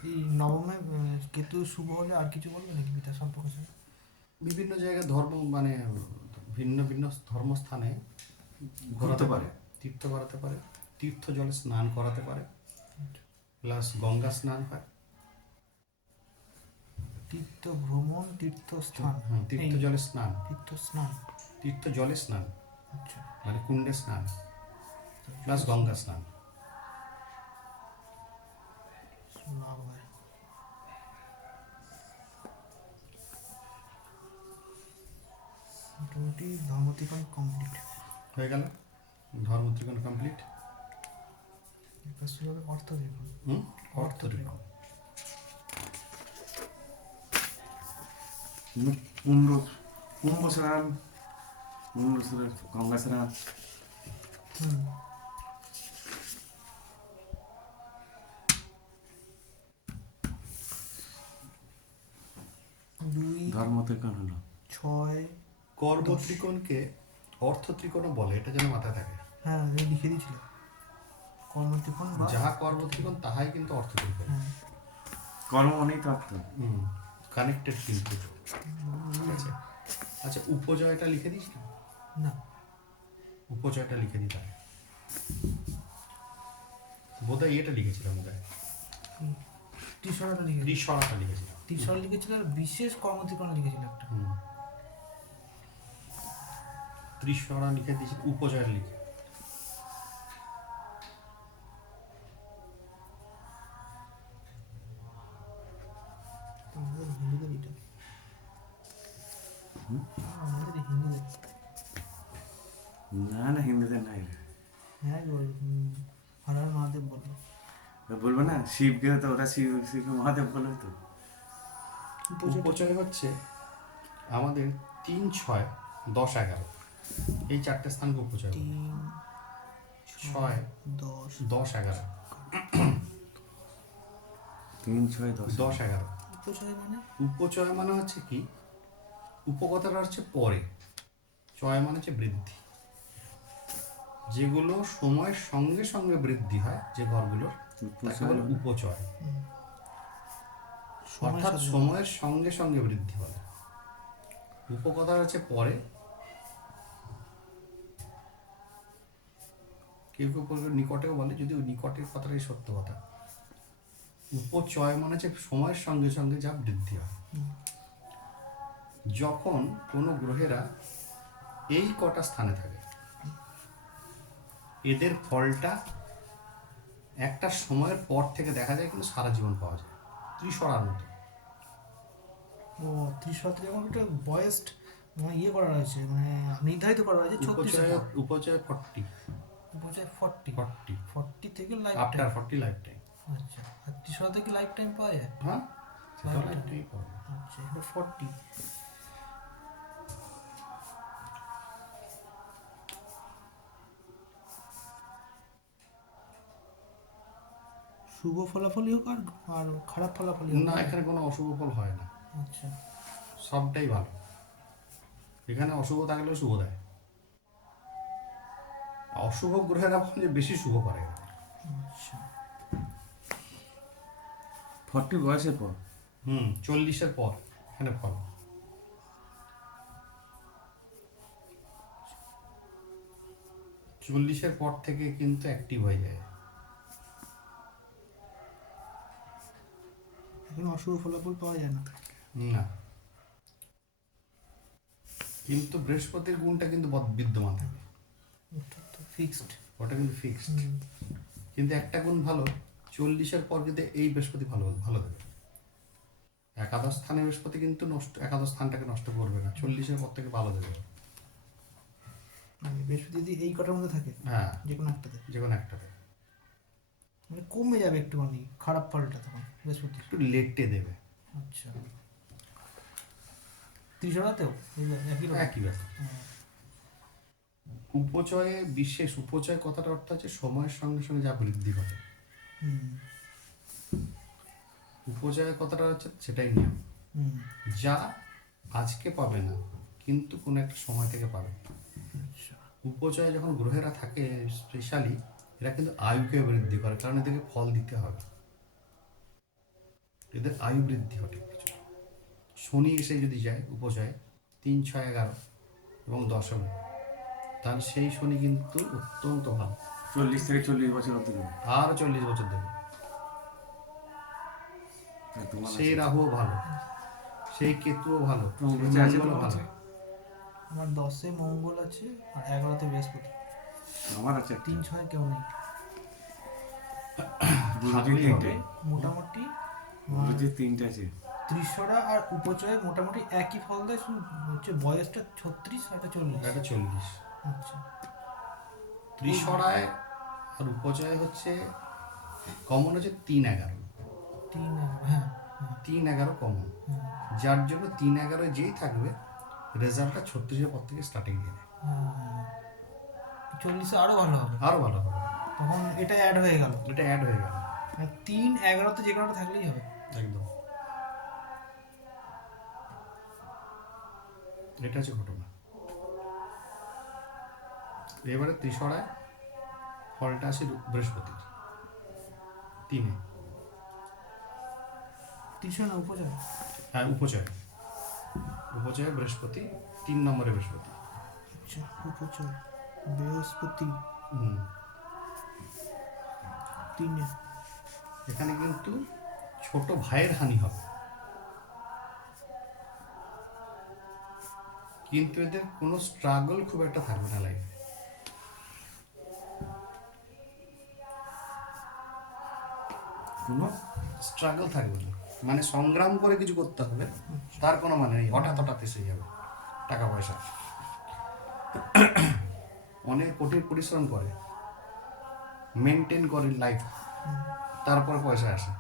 এই নবমে কেতু শুভ হলে আর কিছু বলবে নাকি পিতার সম্পর্ক সাথে? বিভিন্ন জায়গায় ধর্ম মানে ভিন্ন ভিন্ন ধর্মস্থানে ঘুরতে ঘোরাতে পারে। পারে, তীর্থ করাতে পারে, তীর্থ জলে স্নান করাতে পারে, প্লাস গঙ্গা স্নান হয়। তীর্থ ভ্রমণ, তীর্থস্থান। হ্যাঁ, তীর্থ এই জলে স্নান, তীর্থ স্নান। তীর্থ জলে স্নান আচ্ছা। মানে কুণ্ডে স্নান, প্লাস গঙ্গা স্নান। লাভ হয়। মোটামুটি ধর্মত্রিকোণ কমপ্লিট হয়ে গেল ধর্ম ত্রিকোণ কমপ্লিট। এবার শুরু হবে অর্থ ত্রিকোণ। হুম, অর্থ ত্রিকোণ। কুম্ভ, কুম্ভ স্নান, কুম্ভ স্নান, গঙ্গা স্নান। হুম। দুই, ধর্ম ত্রিকোণ হলো। 6, কর্ম ত্রিকোণকে অর্থ ত্রিকোণও বলে, এটা যেন মাথায় থাকে। হ্যাঁ আমি লিখে দিয়েছিল কর্মত্রিকোণ বা যাহা কর্ম ত্রিকোণ তাহাই কিন্তু অর্থ ত্রিকোণ। হ্যাঁ। কর্ম অনেক অর্থ। কানেক্টেড কিন্তু, ঠিক আছে। আচ্ছা, উপজয়টা লিখে দিস না? না, উপজয়টা লিখে দিতে হবে। বোধহয় এটা লিখেছিলাম, বোধহয় ত্রিশরাটা লিখে ত্রিশরাটা লিখেছিলাম। ত্রিশরা লিখেছিল আর বিশেষ কর্মত্রিকোণ লিখেছিল একটা। ত্রিশরা লিখে দিয়েছি, উপজয় লিখে। আমাদের হিন্দুদের এটা, আমাদের হিন্দুদের। না না, হিন্দুদের নাই। হ্যাঁ হর হর মহাদেব বললো। বলবো না, শিবকে হতো ওরা শিবকে মহাদেব বলবে তো। উপচয় হচ্ছে আমাদের 3, 6, 10, 11 এই চারটে স্থানকে উপচয় বলে। 3, 6, 10, 10, 11, 3, 6, 10। 10, 11। উপচয় মানে উপচয় মানে হচ্ছে কি, উপকথাটা হচ্ছে পরে, চয় মানে হচ্ছে বৃদ্ধি, যেগুলো সময়ের সঙ্গে সঙ্গে বৃদ্ধি হয়, যে ঘরগুলোর তাকে বলে উপচয়। অর্থাৎ সময়ের সঙ্গে সঙ্গে বৃদ্ধি বলে। উপকথা হচ্ছে পরে, কেউ কেউ নিকটেও বলে, যদিও নিকটের কথাটাই সত্য কথা। উপচয় মানে হচ্ছে সময়ের সঙ্গে সঙ্গে যা বৃদ্ধি হয়। যখন কোনো গ্রহেরা এই কটা স্থানে থাকে, এদের ফলটা একটা সময়ের পর থেকে দেখা যায়, কিন্তু সারা জীবন পাওয়া যায়, ত্রিশরার মতো। ও ত্রিশরা থেকে আমার একটা বয়স মানে ইয়ে করা রয়েছে, মানে নির্ধারিত করা রয়েছে 36 উপচয় 40, উপচয় 40 40 40 থেকে life after time. 40 life time. আচ্ছা, আর ত্রিশরা থেকে লাইফ টাইম পাওয়া যায়। হ্যাঁ, Lifetime. লাইফ টাইম পাওয়া যায়। আচ্ছা, এটা 40। শুভ ফলাফলই হোক আর আর খারাপ ফলাফলই হোক না, এখানে কোনো অশুভ ফল হয় না, আচ্ছা সবটাই ভালো। এখানে অশুভ থাকলেও শুভ দেয়। অশুভ গ্রহেরা ফল যে বেশি শুভ করে। আচ্ছা 40 বয়সের পর 40-এর পর এখানে ফল। চল্লিশের পর থেকে কিন্তু অ্যাক্টিভ হয়ে যায়। এখন অশুভ ফলাফল পাওয়া যায় না। না, কিন্তু বৃহস্পতির গুণটা কিন্তু বিদ্যমান থাকে, ফিক্সড। ওটা কিন্তু ফিক্সড। কিন্তু একটা গুণ ভালো, 40-এর পর কিন্তু এই বৃহস্পতি ভালো ভালো দেবে। একাদশ স্থানে বৃহস্পতি কিন্তু একাদশ স্থানটাকে নষ্ট করবে না, 40-এর পর থেকে ভালো দেবে। মানে বৃহস্পতি যদি এই কটার মধ্যে থাকে, হ্যাঁ, যে কোনো একটাতে, যে কোনো একটাতে মানে কমে যাবে একটুখানি খারাপ ফলটা তখন বৃহস্পতি। একটু লেটে দেবে। আচ্ছা ত্রিশোরাতেও একই রকম? একই ব্যাপার। উপচয়ে বিশেষ, উপচয় কথাটা অর্থ হচ্ছে সময়ের সঙ্গে সঙ্গে যা বৃদ্ধি ঘটে। হুম উপচয় কথাটা হচ্ছে সেটাই নিয়ম, হুম যা আজকে পাবে না কিন্তু কোনো একটা সময় থেকে পাবে। আচ্ছা উপচয়ে যখন গ্রহেরা থাকে স্পেশালি, এরা কিন্তু আয়ুকে বৃদ্ধি করে, কারণ এদেরকে ফল দিতে হবে, এদের আয়ু বৃদ্ধি ঘটে কিছু। শনি এসে যদি যায় উপচয়ে 3, 6, 11 এবং 10-এ, তাহলে সেই শনি কিন্তু অত্যন্ত ভালো, 40 থেকে 40 বছর অব্দি দেবে। আরও 40 বছর দেবে। আর তোমার সেই আছে? রাহুও ভালো, সেই কেতুও ভালো, তোমার সেই কাছে আছে, মঙ্গলও তোমার ভালো। আছে? আমার 10-এ মঙ্গল আছে আর 11-তে বৃহস্পতি। আমার আছে একটা। 3-6 কেউ নেই। দুটো থাকলেই তিনটে, হবে। মোটামুটি দুটো তিনটে আছে। ত্রিশোরা আর উপচয়ে মোটামুটি একই ফল দেয়, শুধু হচ্ছে বয়সটা 36 আর একটা 40। এটা 40। আচ্ছা ত্রিশরায় আর উপচয় হচ্ছে কমন হচ্ছে 3, 11। 3 হ্যাঁ 3, 11 কমন, যার জন্য 3, 11 যেই থাকবে রেজাল্টটা 36-এর পর থেকে স্টার্টিং দিয়ে দেয়, 40-এ আরো ভালো হবে। আরও ভালো হবে। তখন এটা অ্যাড হয়ে গেল। এটা অ্যাড হয়ে গেল 3-11-তে যে কোনোটা থাকলেই হবে। একদম। এটা হচ্ছে ঘটনা। এবারে ত্রিশরায় ফলটা আসে বৃহস্পতির 3-এ। ত্রিশোরা উপচয়। হ্যাঁ, উপচয়, উপচয় বৃহস্পতি 3 নম্বরে বৃহস্পতি। আচ্ছা উপচয় বৃহস্পতি হুম। 3-এ। এখানে কিন্তু ছোট ভাইয়ের হানি হবে, কিন্তু এদের কোনো স্ট্রাগল খুব একটা থাকবে না লাইফে। কোনো স্ট্রাগল থাকবে না, মানে সংগ্রাম করে কিছু করতে হবে তার কোনো মানে নেই, হঠাৎ হঠাৎ এসে যাবে টাকা পয়সা। অনেক কঠিন পরিশ্রম করে, মেনটেন করে লাইফ, তারপরে পয়সা আসে।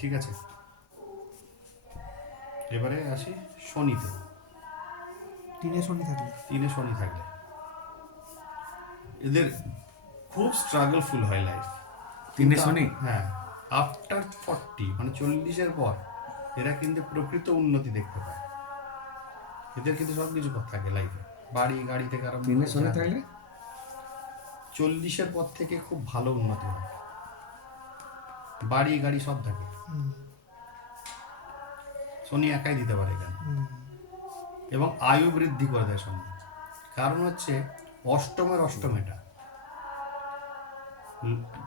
ঠিক আছে, এবারে আসি শনিতে। 3-এ শনি থাকলে 3-এ শনি থাকলে এদের খুব স্ট্রাগলফুল হয় লাইফ। 3-এ শনি? হ্যাঁ, আফটার 40 মানে 40-এর পর এরা কিন্তু প্রকৃত উন্নতি দেখতে পায়। এদের কিন্তু সব কিছু থাকে লাইফে, বাড়ি গাড়ি থেকে আরম্ভ 3-এ করে শনি যা- থাকলে 40-এর পর থেকে খুব ভালো উন্নতি হয়, বাড়ি গাড়ি সব থাকে। শনি একাই দিতে পারে এখানে, এবং আয়ু বৃদ্ধি করে দেয় শনি। কারণ হচ্ছে অষ্টমের অষ্টম,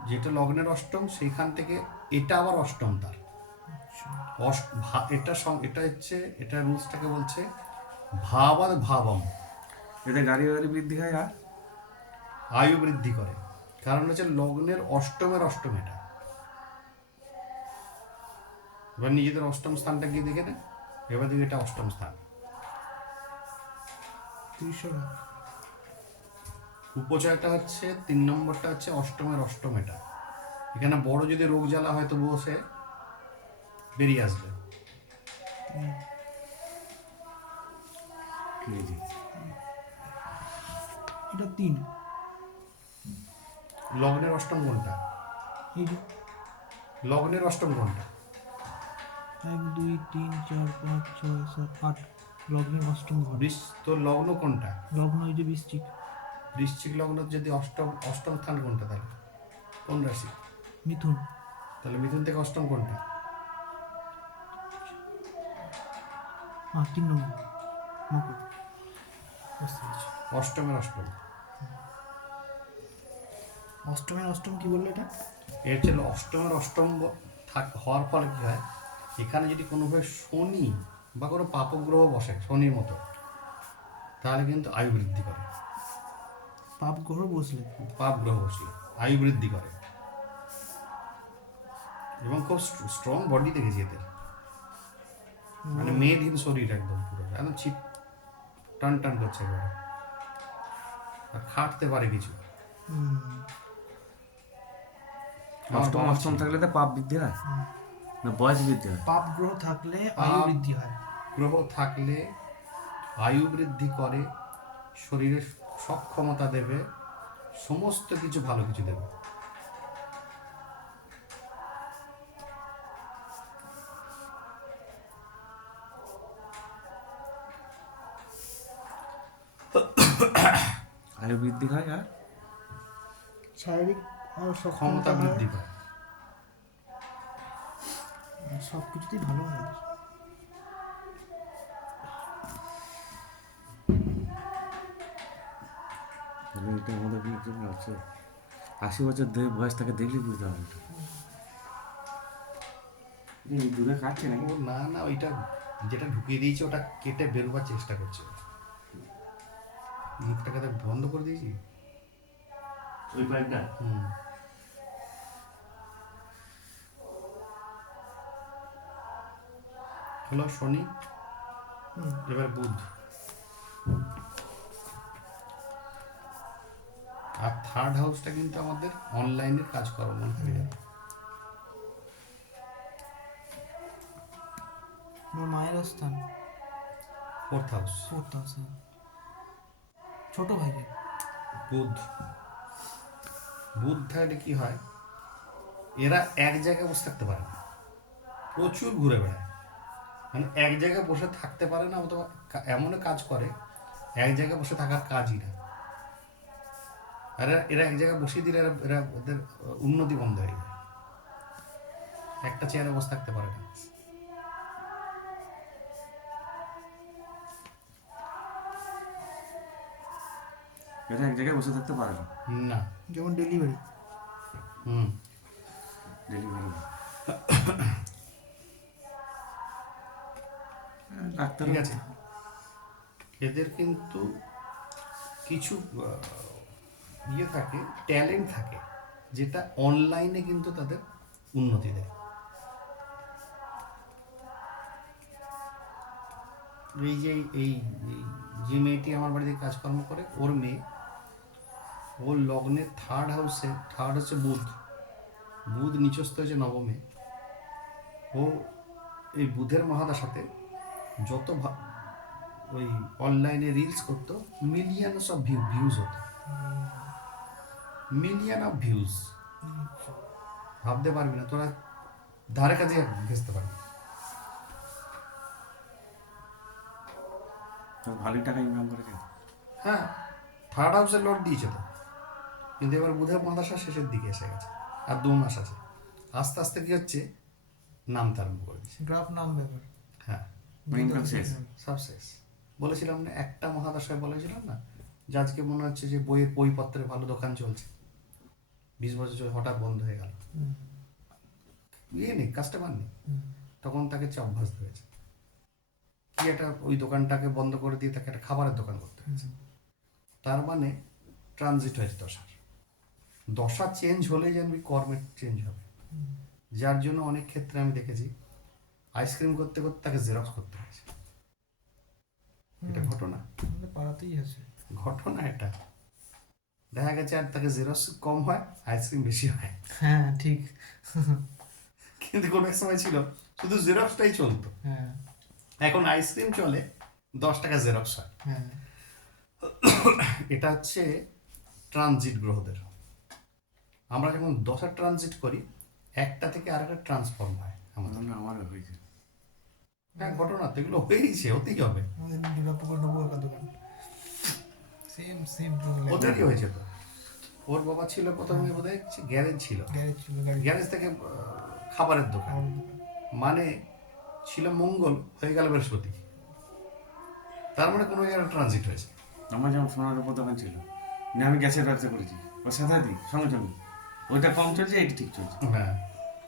যেটা লগ্নের অষ্টম, সেইখান থেকে এটা আবার অষ্টম তার। এটা হচ্ছে, এটা রুলসটাকে বলছে ভাবাদ ভাবম, এতে গাড়ি গাড়ি বৃদ্ধি হয় আর আয়ু বৃদ্ধি করে। কারণ হচ্ছে লগ্নের অষ্টমের অষ্টম এটা। এবার নিজেদের অষ্টম স্থানটা গিয়ে দেখে নেন, এবার দিকে এটা অষ্টম স্থান। ত্রিশোরা উপচয়টা হচ্ছে 3 নম্বরটা হচ্ছে অষ্টমের অষ্টম এটা। এখানে বড় যদি রোগ জ্বালা হয় তো বসে বেরিয়ে আসবে। এই যে এটা 3, লগ্নের অষ্টম কোনটা? এই যে লগ্নের অষ্টম কোনটা? 1 2 3 4 5 6 7 8 লগ্নের অষ্টম ঘর। তোর লগ্ন কোনটা? লগ্ন এই যে বৃশ্চিক। বৃশ্চিক লগ্ন যদি অষ্টম অষ্টম স্থান কোনটা তাহলে? কোন রাশি? মিথুন। তাহলে মিথুন থেকে অষ্টম কোনটা? 3 নম্বর মকর। বুঝতে পেরেছি। অষ্টমের অষ্টম। অষ্টমের অষ্টম কি বললো এটা? এর ছিল অষ্টমের অষ্টম হওয়ার ফলে কি হয়, এখানে যদি কোনোভাবে শনি বা কোনো পাপগ্রহ বসে শনির মতো, তাহলে কিন্তু আয়ু বৃদ্ধি করে। পাপ গ্রহ বসলে পাপ গ্রহ বসলে আয়ু বৃদ্ধি করে, এবং খুব স্ট্রং বডি দেখেছি এদের, মানে মেয়েহীন শরীর একদম পুরো একদম চিপ টান টান করছে এবারে, আর খাটতে পারে কিছু। আমার অষ্টম বাবা অষ্টম ছিল। থাকলে তো পাপ বৃদ্ধি হয় না বয়স বৃদ্ধি হয়? পাপ গ্রহ থাকলে আয়ু পাপ বৃদ্ধি হয়। গ্রহ থাকলে আয়ু বৃদ্ধি করে, শরীরের সক্ষমতা দেবে, সমস্ত কিছু ভালো কিছু দেবে। আয়ু বৃদ্ধি হয় আর শারীরিক ক্ষমতা বৃদ্ধি পায়। সব কিছুতেই ভালো হয় এদের। তাহলে এটা আমাদের জন্য আছে। 80 বছর ধরে বয়স তাকে দেখলে বুঝতে হবে এটা। এই দূরে কাটছে নাকি? ও না না, ওইটা যেটা ঢুকিয়ে দিয়েছে ওটা কেটে বেরোবার চেষ্টা করছে। মুখটাকে তো বন্ধ করে দিয়েছি। ওই পাইপটা হুম। হলো শনি, এবার বুধ, আর থার্ড হাউসটা কিন্তু আমাদের অনলাইনের কাজকর্ম মনে থাকে যাবে। আমার মায়ের স্থান ফোর্থ হাউস। 4th house. ছোট ভাইয়ের বুধ, বুধ থাকলে কি হয়, এরা এক জায়গায় বসে থাকতে পারে না, প্রচুর ঘুরে বেড়ায়, মানে এক জায়গায় বসে থাকতে পারে না, অথবা এমন কাজ করে এক জায়গায় বসে থাকার কাজই না। আর এরা এক জায়গায় বসিয়ে দিলে এরা এরা ওদের উন্নতি বন্ধ হয়ে যায়, একটা চেয়ারে বসে থাকতে পারে না। এটা এক জায়গায় বসে থাকতে পারে না। না। যেমন ডেলিভারি। হুম। ডেলিভারি ডাক্তার ঠিক আছে, এদের কিন্তু কিছু ইয়ে থাকে, ট্যালেন্ট থাকে, যেটা অনলাইনে কিন্তু তাদের উন্নতি দেয়। এই যে এই যে মেয়েটি আমার বাড়িতে কাজকর্ম করে, ওর মেয়ে, ওর লগ্নের থার্ড হচ্ছে বুধ, বুধ নিচস্থ হয়েছে নবমে। ও এই বুধের মহাদশাতে যত ওই অনলাইনে রিলস করতো, মিলিয়নস অফ ভিউজ হতো, মিলিয়ন অফ ভিউজ। ভাবতে পারবি না, তোরা ধারে কাছে ঘেসতে পারবি। ভালোই টাকা ইনকাম করেছে। হ্যাঁ, থার্ড হাউসের লট দিয়েছে তো, কিন্তু এবার বুধের মহাদশা শেষের দিকে এসে গেছে, আর 2 মাস আছে। আস্তে আস্তে কি হচ্ছে, নামতে আরম্ভ করে দিচ্ছে। গ্রাফ নাম ব্যাপার। হ্যাঁ, ইনকাম শেষ। সব শেষ। বলেছিলাম না, একটা মহাদশায় বলেছিলাম না যে আজকে মনে হচ্ছে যে বইপত্রের ভালো দোকান চলছে, 20 বছর চলে হঠাৎ বন্ধ হয়ে গেল, নেই, কাস্টমার নেই, তখন তাকে অভ্যাস হয়েছে কি একটা ওই দোকানটাকে বন্ধ করে দিয়ে তাকে একটা খাবারের দোকান করতে হয়েছে। তার মানে ট্রানজিট হয়েছে দশা চেঞ্জ হলেই জানবি কর্মের চেঞ্জ হবে। যার জন্য অনেক ক্ষেত্রে আমি দেখেছি আইসক্রিম করতে করতে তাকে জেরক্স করতে হয়েছে। এটা ঘটনা, আমাদের পাড়াতেই আছে। ঘটনা এটা। দেখা গেছে আর তাকে জেরক্স কম হয়, আইসক্রিম বেশি হয়। হ্যাঁ ঠিক। কিন্তু কোনো এক সময় ছিল শুধু জেরক্সটাই চলতো, হ্যাঁ এখন আইসক্রিম চলে, 10 টাকা জেরক্স হয়। হ্যাঁ এটা হচ্ছে ট্রানজিট গ্রহদের। আমরা যখন 10 ট্রানজিট করি, একটা থেকে আরেকটা ট্রান্সফর্ম হয় আমাদের। আমারও হয়েছে। হ্যাঁ, ঘটনা তো এগুলো হয়েইছে, হতেই হবে, আমাদের দুর্গাপুকুর নবু একটা দোকান সেম সেম ওদেরই হয়েছে তো। ওর বাবা ছিল প্রথমে বোধহয় গ্যারেজ ছিল, গ্যারেজ ছিল গাড়ি গ্যারেজ থেকে খাবারের দোকান, খাওয়ার দোকান। মানে ছিল মঙ্গল, হয়ে গেল বৃহস্পতি। তার মানে কোনো জায়গায় ট্রানজিট হয়েছে। আমার যেমন সোনার উপর দোকান ছিল, নিয়ে আমি গ্যাসের ব্যবসা করেছি, ওর সাথে দিই সঙ্গে সঙ্গে ওইটা কম চলছে, এইটা ঠিক চলছে। হ্যাঁ,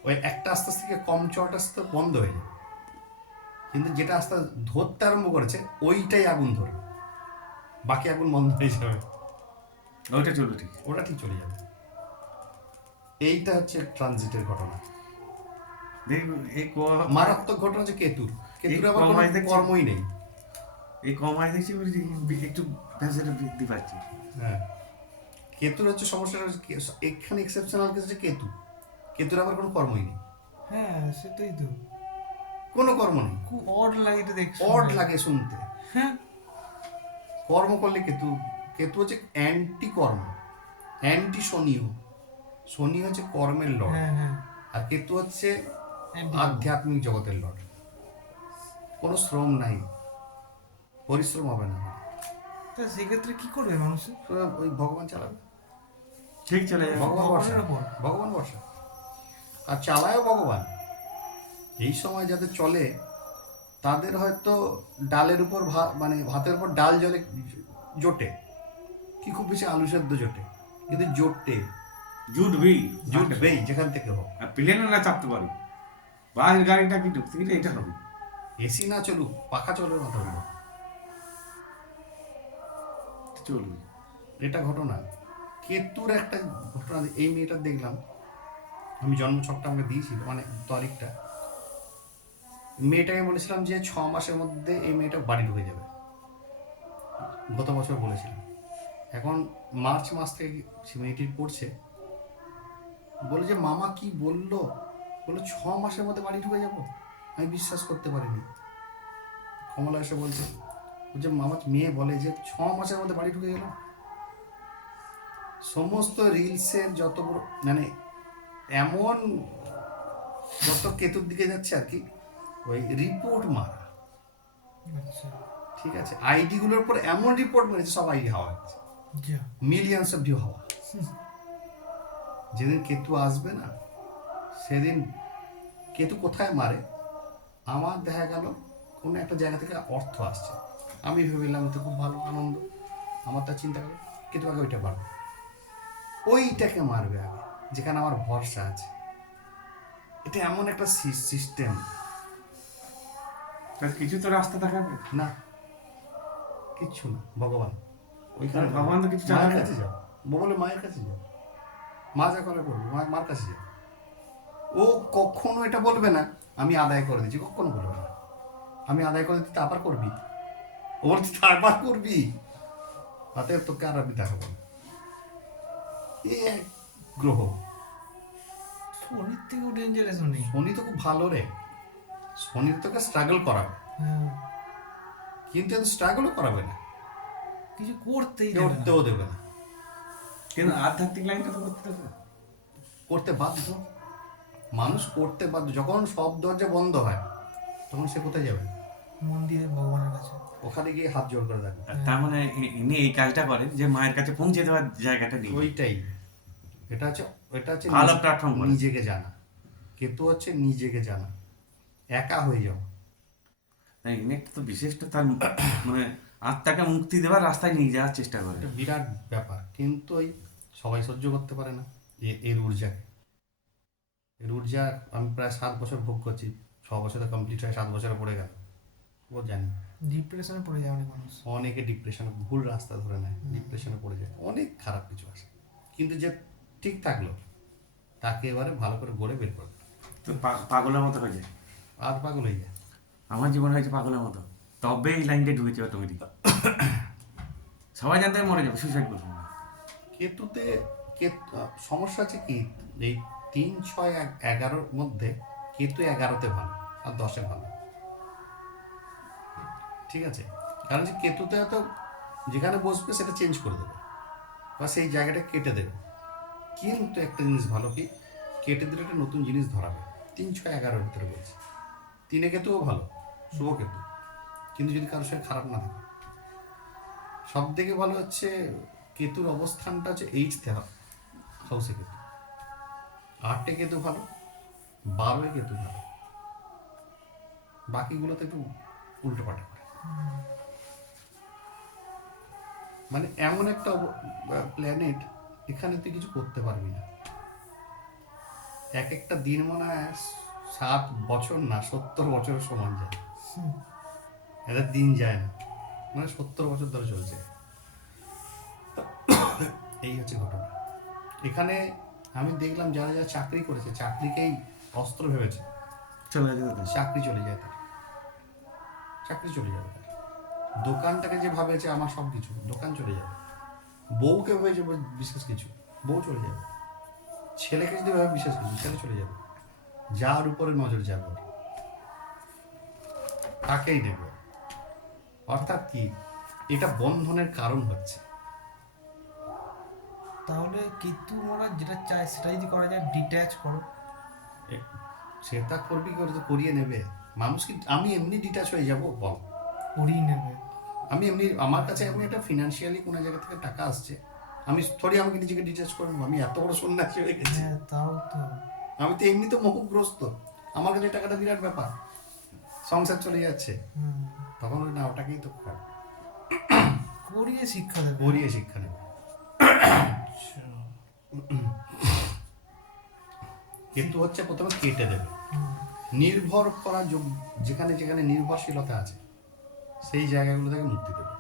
ওই একটা আস্তে আস্তে থেকে কম চলটা আস্তে আস্তে বন্ধ হয়ে যায়, কিন্তু যেটা আস্তে আস্তে ধরতে আরম্ভ করেছে ওইটাই আগুন ধরবে, বাকি আগুন বন্ধ হয়ে যাবে, ওইটা চলবে ঠিক। ওটা ঠিক চলে যাবে। এইটা হচ্ছে ট্রানজিটের ঘটনা। দেখুন এই মারাত্মক ঘটনা হচ্ছে কেতুর। কেতুর আবার কোনো কমায় দেখছি। কর্মই নেই। এই কমায় দেখছি একটু ভ্যাসেটা বৃদ্ধি পাচ্ছে। হ্যাঁ, কেতুর হচ্ছে সমস্যাটা হচ্ছে এখানে এক্সেপশনাল কেস হচ্ছে কেতু। কেতুর আবার কোনো কর্মই নেই, হ্যাঁ সেটাই তো কোনো কর্ম নেই। খুব অড লাগে এটা দেখছি অড লাগে শুনতে। হ্যাঁ কর্ম করলে কেতু, কেতু হচ্ছে অ্যান্টি কর্ম, অ্যান্টি শনিও। শনি হচ্ছে কর্মের লর্ড, হ্যাঁ হ্যাঁ আর কেতু হচ্ছে Anti- আধ্যাত্মিক জগতের লর্ড। কোনো শ্রম নাই, পরিশ্রম হবে না, তা সেক্ষেত্রে কি করবে মানুষ সব ওই ভগবান চালাবে, ঠিক চলে যাবে। ভগবান বর্ষা, ভগবানের ওপর। ভগবান বর্ষা, আর চালায়ও ভগবান। এই সময় যাদের চলে তাদের হয়তো ডালের উপর মানে ভাতের উপর ডাল জলে জোটে, কি খুব বেশি আলু সেদ্ধ জোটে, কিন্তু জোটে, জুটবি জুটবেই যেখান থেকে হোক। আর প্লেনে না চাপতে পারি, বাস গাড়িটা কি ঢুকতে গেলে এটা হবে। এসি না চলুক, পাখা চলবে মাথা হলো, চলবে। এটা ঘটনা। কেতুর একটা ঘটনা এই মেয়েটা দেখলাম, আমি জন্ম ছকটা আমাকে দিয়েছিল, মানে তারিখটা। মেয়েটাকে বলেছিলাম যে 6 মাসের মধ্যে এই মেয়েটা বাড়ি ঢুকে যাবে, গত বছর বলেছিলাম। এখন মার্চ মাস থেকে সে মেয়েটির পড়ছে, বলে যে মামা কি বললো, বললো 6 মাসের মধ্যে বাড়ি ঢুকে যাব। আমি বিশ্বাস করতে পারিনি। কমলা এসে বলছে, যে মামা মেয়ে বলে যে 6 মাসের মধ্যে বাড়ি ঢুকে গেল। সমস্ত রিলসের যত বড় মানে এমন যত কেতুর দিকে যাচ্ছে আর কি, ওই রিপোর্ট মারা, আচ্ছা ঠিক আছে, আইডিগুলোর উপর এমন রিপোর্ট মেরেছে, সব আইডি হাওয়া গেছে, যা মিলিয়ন্স অফ ভিউ হাওয়া। যেদিন কেতু আসবে না, সেদিন কেতু কোথায় মারে, আমার দেখা গেল কোনো একটা জায়গা থেকে অর্থ আসছে, আমি ভেবেলাম তো খুব ভালো আনন্দ, আমার তা চিন্তা করে কেতু আগে ওইটা বাড়বে, ওইটাকে মারবে আগে যেখানে আমার ভরসা আছে। এটা এমন একটা সিস্টেম, কিছু তো রাস্তা দেখাবে না কিচ্ছু না, ভগবান ওইখানে যাও। ভগবান তো কিছু মায়ের চালাবে। কাছে যাও, বলে মায়ের কাছে যাও, মা যা করে করবে, মার কাছে যাও। ও কখনো এটা বলবে না আমি আদায় করে দিচ্ছি, কখনো বলবে না আমি আদায় করে দিতে আবার করবি, ওর আবার করবি, তাতে তোকে আর আমি দেখাবো না। এ এক গ্রহ, শনির থেকেও ডেঞ্জারাস নেই শনি তো খুব ভালো রে, শনির তোকে স্ট্রাগল করাবে, হ্যাঁ কিন্তু এত স্ট্রাগলও করাবে না, কিছু করতেই দেবে না। করতেও দেবে না, কিন্তু আধ্যাত্মিক লাইনটা তো করতে হবে। করতে বাধ্য, মানুষ করতে বাধ্য। যখন সব দরজা বন্ধ হয় তখন সে কোথায় যাবে, মন্দিরে ভগবানের কাছে ওখানে গিয়ে হাত জোড় করে থাকবে। আর তার মানে ইনি এই কাজটা করেন যে মায়ের কাছে পৌঁছে দেওয়ার জায়গাটা নেই। ওইটাই, এটা হচ্ছে ভালো platform করে। নিজেকে জানা। কেতু হচ্ছে নিজেকে জানা, একা হয়ে যাও। তাই ইনি তো বিশেষত তার মানে আত্মাকে মুক্তি দেওয়ার রাস্তায় নিয়ে যাওয়ার চেষ্টা করে। এটা বিরাট ব্যাপার, কিন্তু ওই সবাই সহ্য করতে পারে না এর ঊর্জাকে। এর ঊর্জা আমি প্রায় 7 বছর ভোগ করছি, 6 বছরে কমপ্লিট হয়, 7 বছরে পড়ে গেল। ও জানি ডিপ্রেশনে পড়ে যায় অনেক মানুষ অনেকে ডিপ্রেশনে, ভুল রাস্তা ধরে নেয়, ডিপ্রেশনে পড়ে যায়, অনেক খারাপ কিছু আসে। কিন্তু যে ঠিক থাকলো তাকে এবারে ভালো করে গড়ে বের করবে, তো পাগলের মতো হয়ে যায়। আর পাগল হয়ে যায়। আমার জীবন হয়েছে পাগলের মতো, তবে এই লাইনটা ঢুকেছে অটোমেটিক। সবাই জানতে মরে যাবে, সুইসাইড করবে। কেতুতে সমস্যা আছে কি, এই 3, 6, 11 মধ্যে কেতু 11-তে ভালো আর 10-এ ভালো, ঠিক আছে। কারণ যে কেতুতে হয়তো যেখানে বসবে সেটা চেঞ্জ করে দেবে বা সেই জায়গাটা কেটে দেবে, কিন্তু একটা জিনিস ভালো কি, কেটে দিলে একটা নতুন জিনিস ধরাবে। 3, 6, 11 ভিতরে বলছি। 3 কেতুও ভালো, শুভ কেতু, কিন্তু যদি কারোর সঙ্গে খারাপ না থাকে। সব থেকে ভালো হচ্ছে কেতুর অবস্থানটা হচ্ছে এইচতে হাউসে কেতু, 8 কেতু ভালো, 12 কেতু ভালো, বাকিগুলোতে একটু উল্টো পাল্টা করে। মানে এমন একটা প্ল্যানেট, এখানে তুই কিছু করতে পারবি না। এক একটা দিন মনে হয় 7 বছর না 70 বছরের সমান যায়, এদের দিন যায় না, মানে 70 বছর ধরে চলছে। এই হচ্ছে ঘটনা। এখানে আমি দেখলাম যারা যারা চাকরি করেছে, চাকরিকেই অস্ত্র ভেবেছে, চলে গেছে তাদের। চাকরি চলে যায় তার, চাকরি চলে যাবে তার। দোকানটাকে যে ভাবেছে আমার সব কিছু, দোকান চলে যাবে। বউকে ভেবেছে বিশেষ কিছু, বউ চলে যাবে। ছেলেকে যদি ভাবে বিশেষ কিছু, ছেলে চলে যাবে। যার উপরে নজর যাবে ওর, তাকেই নেবে। অর্থাৎ কি, এটা বন্ধনের কারণ হচ্ছে। তাহলে কেতু মারা যেটা চায় সেটা যদি করা যায়, ডিট্যাচ করো। সেটা করবি করে তো করিয়ে নেবে মানুষ। কি আমি এমনি ডিটাচ হয়ে যাব বল? করিয়ে নেবে। আমি এমনি, আমার কাছে এমনি একটা ফিনান্সিয়ালি কোনো জায়গা থেকে টাকা আসছে, আমি থোড়ি আমাকে নিজেকে ডিটাচ করে নেবো? আমি এত বড় সন্ন্যাসী হয়ে গেছি, হ্যাঁ তাও তো। আমি তো এমনি তো মোহগ্রস্ত, আমার কাছে টাকাটা বিরাট ব্যাপার, সংসার চলে যাচ্ছে। হুম। তখন ওই না, ওটাকেই তো কর, করিয়ে শিক্ষা দেবে। করিয়ে শিক্ষা নেবে। আচ্ছা। কিন্তু হচ্ছে প্রথমে কেটে দেবে। হুম। নির্ভর করা যেখানে যেখানে নির্ভরশীলতা আছে সেই জায়গাগুলো থেকে মুক্তি দেবে,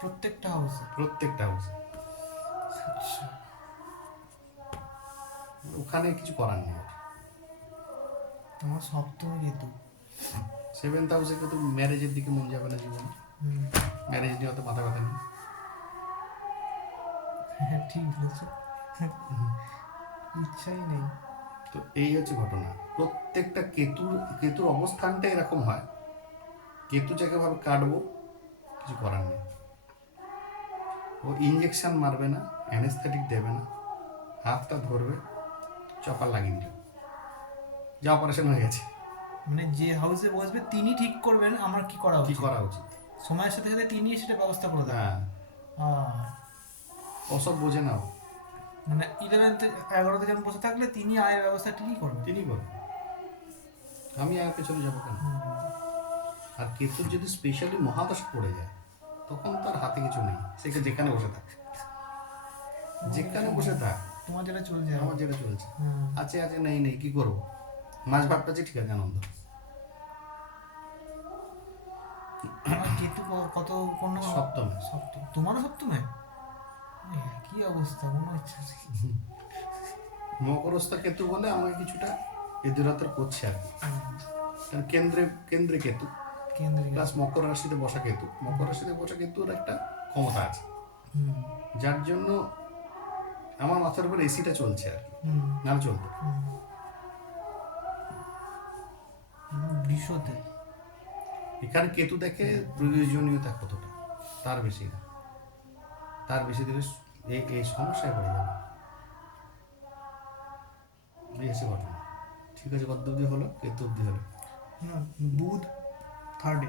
প্রত্যেকটা হাউসে। প্রত্যেকটা হাউসে। আচ্ছা। ওখানে কিছু করার নেই। তোমার সপ্তমে কেতু। 7th হাউসে কিন্তু ম্যারেজের দিকে মন যাবে না জীবনে, হুম। ম্যারেজ নিয়ে অত মাথা ব্যথা নেই। হ্যাঁ ঠিক বলেছো। ইচ্ছাই নেই। তো এই হচ্ছে ঘটনা। প্রত্যেকটা কেতুর অবস্থানটা এরকম হয়। কেতু যাকে ভাবে কাটবো, কিছু করার নেই। ও ইঞ্জেকশন মারবে না, অ্যানেস্থেটিক দেবে না, হাতটা ধরবে, চপার লাগিয়ে দিল, যা অপারেশন হয়ে গেছে। মানে যে হাউসে বসবে তিনি ঠিক করবেন আমার কি করা কি উচিত। করা উচিত? সময়ের সাথে সাথে তিনি সেটা ব্যবস্থা করে দেন। হ্যাঁ, ওসব বোঝে না ও, মানে 11th 11তে যেমন বসে থাকলে তিনি আয়ের ব্যবস্থা ঠিকই করবেন। তিনি বলেন। আমি আর পেছনে যাবো কেন? আর কেতুর যদি স্পেশালি মহাদশা পড়ে যায়, তখন তার হাতে কিছু নেই, সে যেখানে বসে থাক, যেখানে বসে থাক, তোমার যেটা চলছে আমার যেটা চলছে হুম। আছে আছে, নেই নেই, কি করবো? মাছ ভাত পাচ্ছি, ঠিক আছে, আনন্দ। তোমার কেতু কত কোন সপ্তমে। সপ্তম, তোমারও সপ্তমে? কি অবস্থা, মনে হচ্ছে। মকরস্থ কেতু বলে আমাকে কিছুটা এদুরাতর করছে আর কি। কারণ কেন্দ্রে কেন্দ্রে কেতু কেন্দ্রে প্লাস মকর রাশিতে বসা কেতু, মকর রাশিতে বসা কেতুর একটা ক্ষমতা আছে, হুম। যার জন্য আমার মাথার উপর এসিটা চলছে আর কি, হুম। না চলতো। বৃষতে। এখানে কেতু দেখে প্রয়োজনীয়তা কতটা, তার বেশি না, তার বেশি দিলে এই সমস্যায় পড়ে যাবে। এই হচ্ছে ঘটনা। ঠিক আছে, কত অব্দি হলো? কেতু অব্দি হলো। বুধ থার্ডে।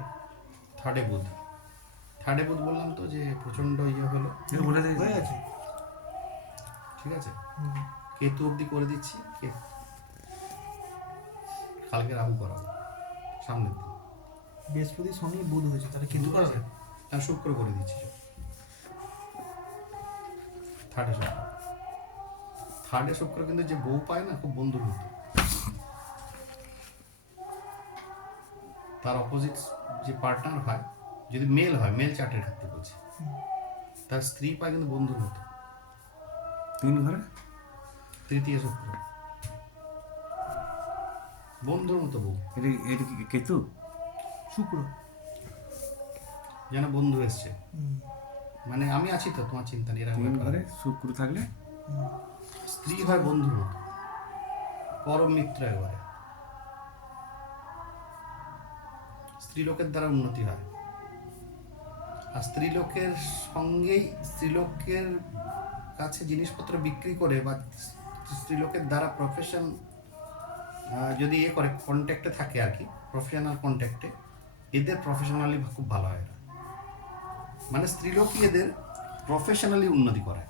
থার্ডে বুধ বললাম তো যে প্রচণ্ড ইয়ে হলো, বলে হয়ে দিয়েছি। গেছে। ঠিক আছে। কেতু অব্দি করে দিচ্ছি, কালকে রাহু করাবো সামনের দিন। বৃহস্পতি শনি বুধ হয়েছে, তাহলে কেতু বুধ আছে, করাবে। হ্যাঁ শুক্র করে দিচ্ছি। থার্ডে শুক্র কিন্তু যে বউ পায় না, খুব বন্ধুর মতো। তার অপোজিট যে পার্টনার হয়, যদি মেল হয়, মেল চার্টে থাকতে বলছে, তার স্ত্রী পায় কিন্তু বন্ধুর মতো। 3 ঘরে তৃতীয় শুক্র, বন্ধুর মতো বউ, এটা এটা কি কেতু? শুক্র। যেন বন্ধু এসছে, হুম। মানে আমি আছি তো, তোমার চিন্তা নেই, এরকম 3 ব্যাপার। ঘরে শুক্র থাকলে স্ত্রী হয় বন্ধুর মতো, পরম মিত্র একবারে। স্ত্রী লোকের দ্বারা উন্নতি হয়, আর স্ত্রীলোকের সঙ্গেই স্ত্রীলোকের কাছে জিনিসপত্র বিক্রি করে বা স্ত্রীলোকের দ্বারা প্রফেশন যদি এ করে কন্ট্যাক্টে থাকে আর কি, প্রফেশনাল কন্ট্যাক্টে, এদের প্রফেশনালি খুব ভালো হয় এরা। মানে স্ত্রীলোকই এদের প্রফেশনালি উন্নতি করে।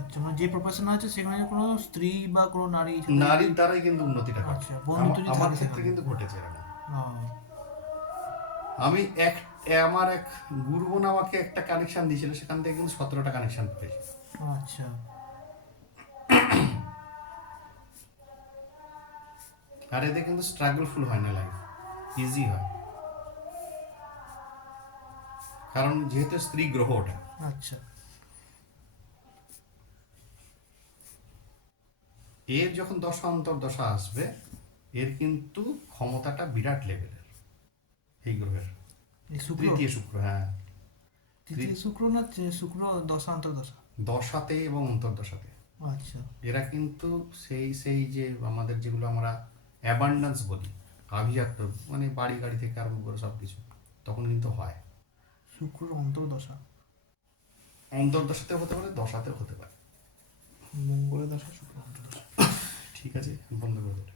আচ্ছা, মানে যে প্রফেশন আছে সেখানে কোনো স্ত্রী বা কোনো নারী নারীর দ্বারাই কিন্তু উন্নতিটা ঘটে। আচ্ছা, বন্ধুত্ব যদি আমার থাকে ক্ষেত্রে সেখানে। কিন্তু ঘটেছে এরকম। ও, আমি আমার এক গুরুবোন আমাকে একটা কানেকশন দিয়েছিল, সেখান থেকে কিন্তু 17টা কানেকশন পেয়েছি। আচ্ছা, আর এতে কিন্তু স্ট্রাগলফুল হয় না, লাইফ ইজি হয়, কারণ যেহেতু স্ত্রী গ্রহ ওটা। আচ্ছা, এর যখন দশা অন্তর্দশা আসবে, এর কিন্তু ক্ষমতাটা বিরাট লেভেলের এই গ্রহের। এই শুক্র, তৃতীয় শুক্র, হ্যাঁ, তৃতীয় শুক্র না শুক্র দশা অন্তর্দশা? দশাতে এবং অন্তর্দশাতে আচ্ছা, এরা কিন্তু সেই যে আমাদের যেগুলো আমরা অ্যাবান্ডান্স বলি, আভিজাত্য, মানে বাড়ি গাড়ি থেকে আরম্ভ করে সব কিছু, তখন কিন্তু হয়। শুক্র অন্তর্দশা, অন্তর্দশাতেও হতে পারে, দশাতেও হতে পারে। মঙ্গলের দশা শুক্র অন্তর্দশা। ঠিক আছে, বন্ধ করে দেবো।